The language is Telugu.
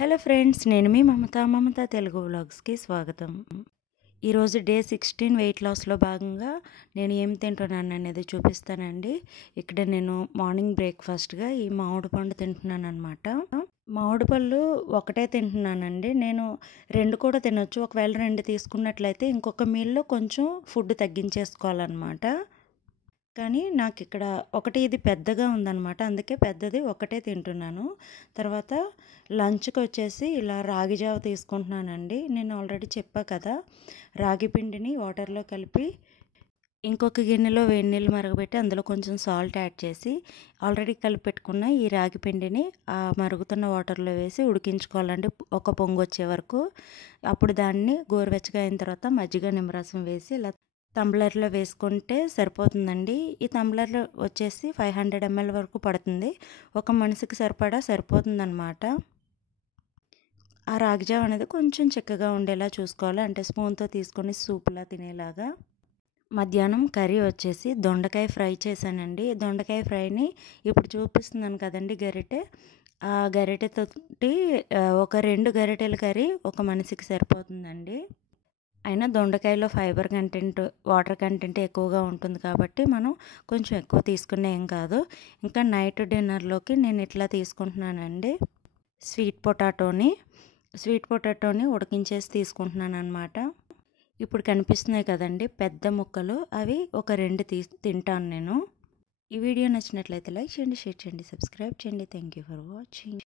హలో ఫ్రెండ్స్, నేను మీ మమత తెలుగు వ్లాగ్స్కి స్వాగతం. ఈరోజు డే 16 వెయిట్ లాస్లో భాగంగా నేను ఏం తింటున్నాను అనేది చూపిస్తానండి. ఇక్కడ నేను మార్నింగ్ బ్రేక్ఫాస్ట్గా ఈ మామిడి పండు తింటున్నాను అనమాట. మామిడి పళ్ళు ఒకటే తింటున్నానండి. నేను 2 కూడా తినొచ్చు. ఒకవేళ 2 తీసుకున్నట్లయితే ఇంకొక మీల్లో కొంచెం ఫుడ్ తగ్గించేసుకోవాలన్నమాట. కానీ నాకు ఇక్కడ ఒకటి ఇది పెద్దగా ఉందన్నమాట, అందుకే పెద్దది ఒకటే తింటున్నాను. తర్వాత లంచ్కి వచ్చేసి ఇలా రాగి జావ తీసుకుంటున్నానండి. నేను ఆల్రెడీ చెప్పా కదా, రాగి పిండిని వాటర్లో కలిపి ఇంకొక గిన్నెలో వేడి నీళ్ళు మరగబెట్టి అందులో కొంచెం సాల్ట్ యాడ్ చేసి ఆల్రెడీ కలిపి పెట్టుకున్న ఈ రాగి పిండిని ఆ మరుగుతున్న వాటర్లో వేసి ఉడికించుకోవాలండి ఒక పొంగు వచ్చే వరకు. అప్పుడు దాన్ని గోరువెచ్చగా అయిన తర్వాత మజ్జిగ నిమ్మరసం వేసి ఇలా టంబ్లర్లో వేసుకుంటే సరిపోతుందండి. ఈ టంబ్లర్లో వచ్చేసి 500 ml వరకు పడుతుంది. ఒక మనిషికి సరిపడా సరిపోతుందన్నమాట. ఆ రాగిజావ అనేది కొంచెం చిక్కగా ఉండేలా చూసుకోవాలి, అంటే స్పూన్తో తీసుకొని సూప్లా తినేలాగా. మధ్యాహ్నం కర్రీ వచ్చేసి దొండకాయ ఫ్రై చేశానండి. దొండకాయ ఫ్రైని ఇప్పుడు చూపిస్తున్నాను కదండి గరిటె, ఆ గరిటెతోటి ఒక 2 గరిటెల కర్రీ ఒక మనిషికి సరిపోతుందండి. అయినా దొండకాయలో ఫైబర్ కంటెంట్, వాటర్ కంటెంట్ ఎక్కువగా ఉంటుంది కాబట్టి మనం కొంచెం ఎక్కువ తీసుకునే ఏం కాదు. ఇంకా నైట్ డిన్నర్లోకి నేను ఇట్లా తీసుకుంటున్నానండి. స్వీట్ పొటాటోని ఉడికించేసి తీసుకుంటున్నాను అనమాట. ఇప్పుడు కనిపిస్తున్నాయి కదండి పెద్ద ముక్కలు, అవి ఒక 2 తింటాను నేను. ఈ వీడియో నచ్చినట్లయితే లైక్ చేయండి, షేర్ చేయండి, సబ్స్క్రైబ్ చేయండి. Thank you for watching.